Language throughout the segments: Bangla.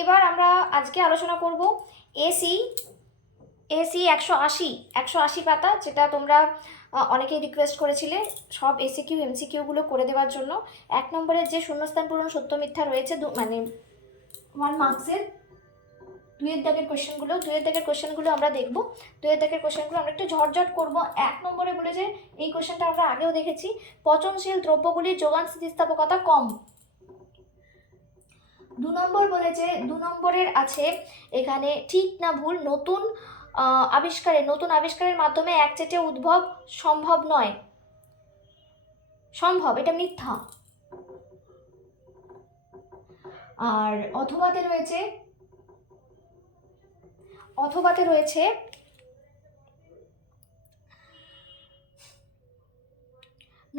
এবার আমরা আজকে আলোচনা করব এসি এসি একশো আশি একশো আশি পাতা, যেটা তোমরা অনেকেই রিকোয়েস্ট করেছিলে, সব এসি কিউ এমসি কিউগুলো করে দেওয়ার জন্য। এক নম্বরের যে শূন্যস্থান পূরণ সত্য মিথ্যা রয়েছে মানে ওয়ান মার্কসের দুয়ের দাগের কোশ্চেনগুলো দুয়ের দাগের কোশ্চেনগুলো আমরা দেখব। দুয়ের দাগের কোশ্চেনগুলো আমরা একটু ঝটঝট করব। এক নম্বরে বলে যে এই কোশ্চেনটা আমরা আগেও দেখেছি, পচনশীল দ্রব্যগুলির যোগান স্থিতিস্থাপকতা কম। দু নম্বর বলেছে, দু নম্বরের আছে, এখানে ঠিক না ভুল, নতুন আবিষ্কারে নতুন আবিষ্কারের মাধ্যমে একচেটে উদ্ভব সম্ভব নয়। সম্ভব, এটা মিথ্যা। আর অথবাতে রয়েছে অথবাতে রয়েছে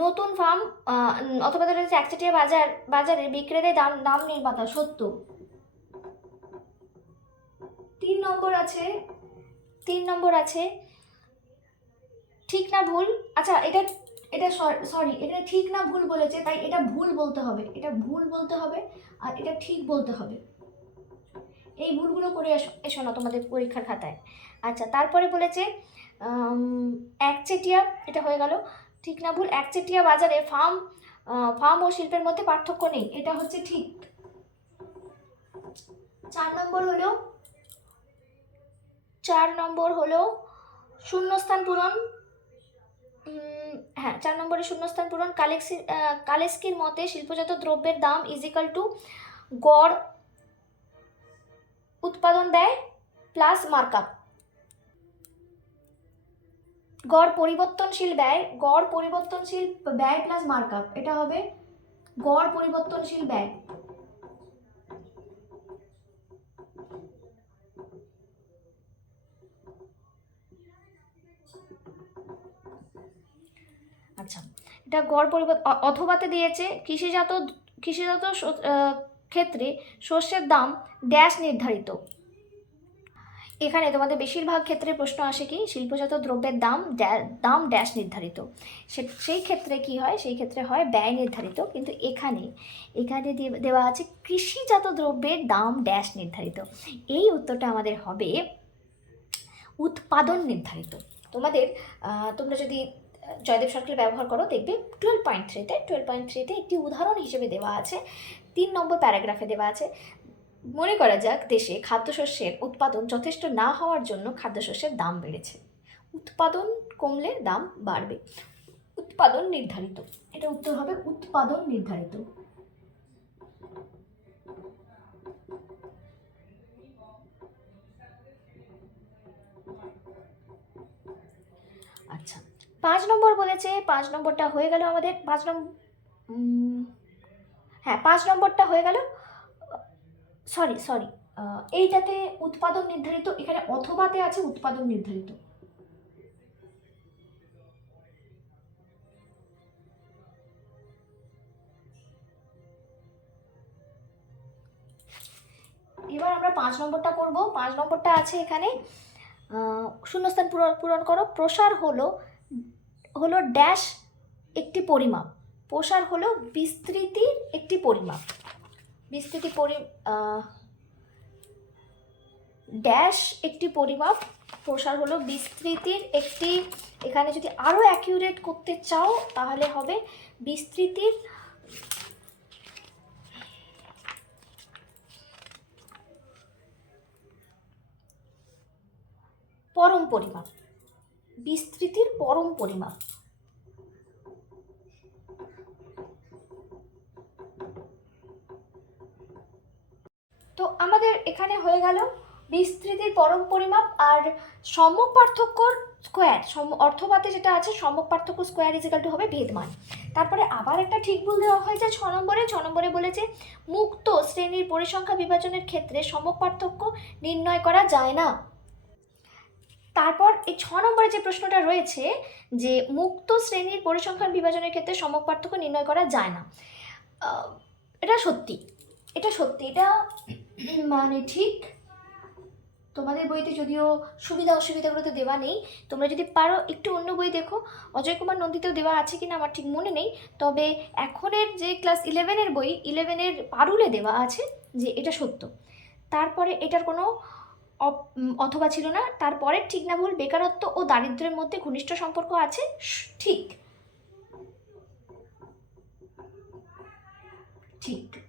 নতুন ফার্ম অথবাতে রয়েছে একচেটিয়া বাজার, বাজারে বিক্রেতার দাম দাম নির্মাতা, সত্য। তিন নম্বর আছে, তিন নম্বর আছে, ঠিক না ভুল? আচ্ছা এটা এটা সরি এটা ঠিক না ভুল বলেছে, তাই এটা ভুল বলতে হবে। এটা ভুল বলতে হবে, আর এটা ঠিক বলতে হবে। এই ভুলগুলো করে এসো না তোমাদের পরীক্ষার খাতায়। আচ্ছা তারপরে বলেছে একচেটিয়া, এটা হয়ে গেল। ঠিক না ভুল একচেটিয়া বাজারে ফার্ম ফার্ম ও শিল্পের মধ্যে পার্থক্য নেই। এটা হচ্ছে ঠিক। চার নম্বর হলো, চার নম্বর হলো শূন্যস্থান পূরণ। হ্যাঁ চার নম্বরে শূন্যস্থান পূরণ। কালেক্সি কালেস্কির মতে শিল্পজাত দ্রব্যের দাম ইজিক্যাল টু গড় উৎপাদন ব্যয় প্লাস মার্কআপ গড় পরিবর্তনশীল ব্যয়, গড় পরিবর্তনশীল ব্যয় প্লাস মার্কআপ এটা হবে গড় পরিবর্তনশীল ব্যয়। আচ্ছা এটা গড় পরিবর্তন অথবাতে দিয়েছে কৃষিজাত কৃষিজাত ক্ষেত্রে শস্যের দাম ড্যাশ নির্ধারিত। এখানে তোমাদের বেশিরভাগ ক্ষেত্রে প্রশ্ন আসে কি, শিল্পজাত দ্রব্যের দাম দাম ড্যাশ নির্ধারিত। সেই ক্ষেত্রে কি হয়, সেই ক্ষেত্রে হয় ব্যয় নির্ধারিত, কিন্তু এখানে এখানে দেওয়া আছে কৃষিজাত দ্রব্যের দাম ড্যাশ নির্ধারিত। এই উত্তরটা আমাদের হবে উৎপাদন নির্ধারিত। তোমাদের তোমরা যদি জয়দেব সরকার ব্যবহার করো, দেখবে টুয়েলভ পয়েন্ট থ্রিতে টুয়েলভ পয়েন্ট থ্রিতে একটি উদাহরণ হিসেবে দেওয়া আছে। তিন নম্বর প্যারাগ্রাফে দেওয়া আছে মনে করা যাক দেশে খাদ্যশস্যের উৎপাদন যথেষ্ট না হওয়ার জন্য খাদ্যশস্যের দাম বেড়েছে। উৎপাদন কমলে দাম বাড়বে। উৎপাদন নির্ধারিত। এটা উত্তর হবে উৎপাদন নির্ধারিত। আচ্ছা পাঁচ নম্বর বলেছে, পাঁচ নম্বরটা হয়ে গেল আমাদের, পাঁচ নম্বর হ্যাঁ পাঁচ নম্বরটা হয়ে গেল সরি সরি এইটাতে উৎপাদন নির্ধারিত, এখানে অথবাতে আছে উৎপাদন নির্ধারিত। এবার আমরা পাঁচ নম্বরটা করব। পাঁচ নম্বরটা আছে এখানে। শূন্যস্থান পূরণ পূরণ করো। প্রসার হলো হলো ড্যাশ একটি পরিমাপ। প্রসার হলো বিস্তৃতির একটি পরিমাপ। বিস্তৃতি পরি ড্যাশ একটি পরিমাপ। প্রসার হলো বিস্তৃতির একটি, এখানে যদি আরও অ্যাকিউরেট করতে চাও, তাহলে হবে বিস্তৃতির পরম পরিমাপ। বিস্তৃতির পরম পরিমাপ। তো আমাদের এখানে হয়ে গেল বিস্তৃতির পরম পরিমাপ আর সম্যক স্কোয়ার সম অর্থপাতে যেটা আছে সম্যক পার্থক্য স্কোয়ার ইজিক্যাল টু হবে ভেদমান। তারপরে আবার একটা ঠিক ভুল দেওয়া হয়েছে ছ নম্বরে। ছ নম্বরে বলেছে, মুক্ত শ্রেণির পরিসংখ্যা বিভাজনের ক্ষেত্রে সম্যক পার্থক্য নির্ণয় করা যায় না। তারপর এই ছ নম্বরে যে প্রশ্নটা রয়েছে যে মুক্ত শ্রেণির পরিসংখ্যান বিভাজনের ক্ষেত্রে সমক পার্থক্য নির্ণয় করা যায় না এটা সত্যি। এটা সত্যি। এটা মানে ঠিক? তোমাদের বইতে যদিও সুবিধা অসুবিধাগুলোতে দেওয়া নেই, তোমরা যদি পারো একটু অন্য বই দেখো। অজয় কুমার নন্দিতেও দেওয়া আছে কিনা আমার ঠিক মনে নেই, তবে এখনের যে ক্লাস ইলেভেনের বই, ইলেভেনের পারুলে দেওয়া আছে যে এটা সত্য। তারপরে এটার কোনো অথবা ছিল না। তারপরে ঠিক না ভুল বেকারত্ব ও দারিদ্র্যের মধ্যে ঘনিষ্ঠ সম্পর্ক আছে ঠিক। ঠিক।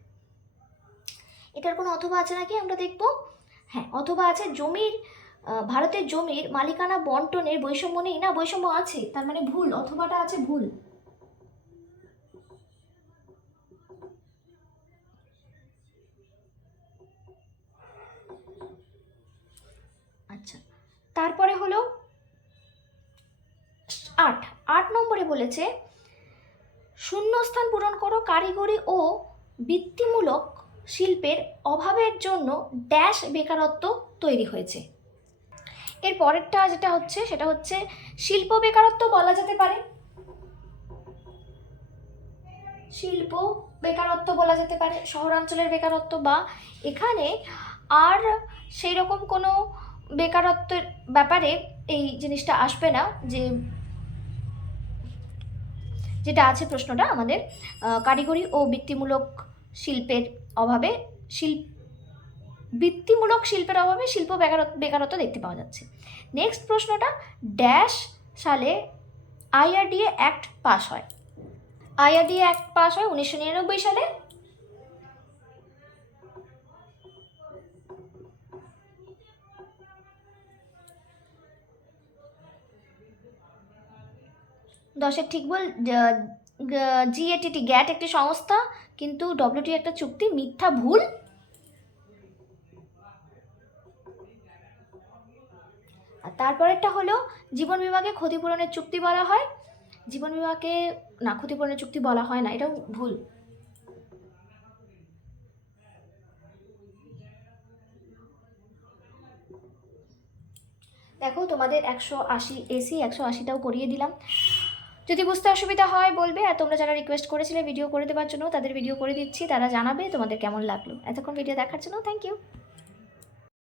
এটার কোনো অথবা আছে নাকি? আমরা দেখব। হ্যাঁ অথবা আছে জমির ভারতের জমির মালিকানা বন্টনের বৈষম্য নেই না? বৈষম্য আছে, তার মানে ভুল, অথবাটা আছে ভুল। আচ্ছা তারপরে হলো আট। আট নম্বরে বলেছে, শূন্যস্থান পূরণ করো, কারিগরি ও বৃত্তিমূলক শিল্পের অভাবের জন্য ড্যাশ বেকারত্ব তৈরি হয়েছে। এর পরেরটা যেটা হচ্ছে, সেটা হচ্ছে শিল্প বেকারত্ব বলা যেতে পারে। শিল্প বেকারত্ব বলা যেতে পারে, শহরাঞ্চলের বেকারত্ব বা এখানে আর সেই রকম কোনো বেকারত্বের ব্যাপারে এই জিনিসটা আসবে না যে, যেটা আছে প্রশ্নটা আমাদের কারিগরি ও বৃত্তিমূলক শিল্পের অভাবে শিল্প বৃত্তিমূলক শিল্পের অভাবে শিল্প বেকারত্ব বেকারত্ব দেখতে পাওয়া যাচ্ছে। নেক্সট প্রশ্নটা ড্যাশ সালে আইআরডিএ অ্যাক্ট পাস হয়। আইআরডিএ অ্যাক্ট পাস হয় উনিশশো নিরানব্বই সালে। দশের ঠিক বল জিএটিটি গ্যাট একটি সংস্থা, কিন্তু ডব্লিউটি একটা চুক্তি, মিথ্যা ভুল। আর তারপরেরটা হলো, জীবন বিমাকে ক্ষতিপূরণের চুক্তি বলা হয়। জীবন বিমাকে না, ক্ষতিপূরণের চুক্তি বলা হয় না, এটাও ভুল। দেখো, তোমাদের একশো আশি এসি একশো আশিটাও করিয়ে দিলাম। যদি বুঝতে অসুবিধা হয় বলবে, আর তোমরা যারা রিকোয়েস্ট করেছিলে ভিডিও করে দেওয়ার জন্য, তাদের ভিডিও করে দিচ্ছি, তারা জানাবে তোমাদের কেমন লাগল। এতক্ষণ ভিডিও দেখার জন্য থ্যাংক ইউ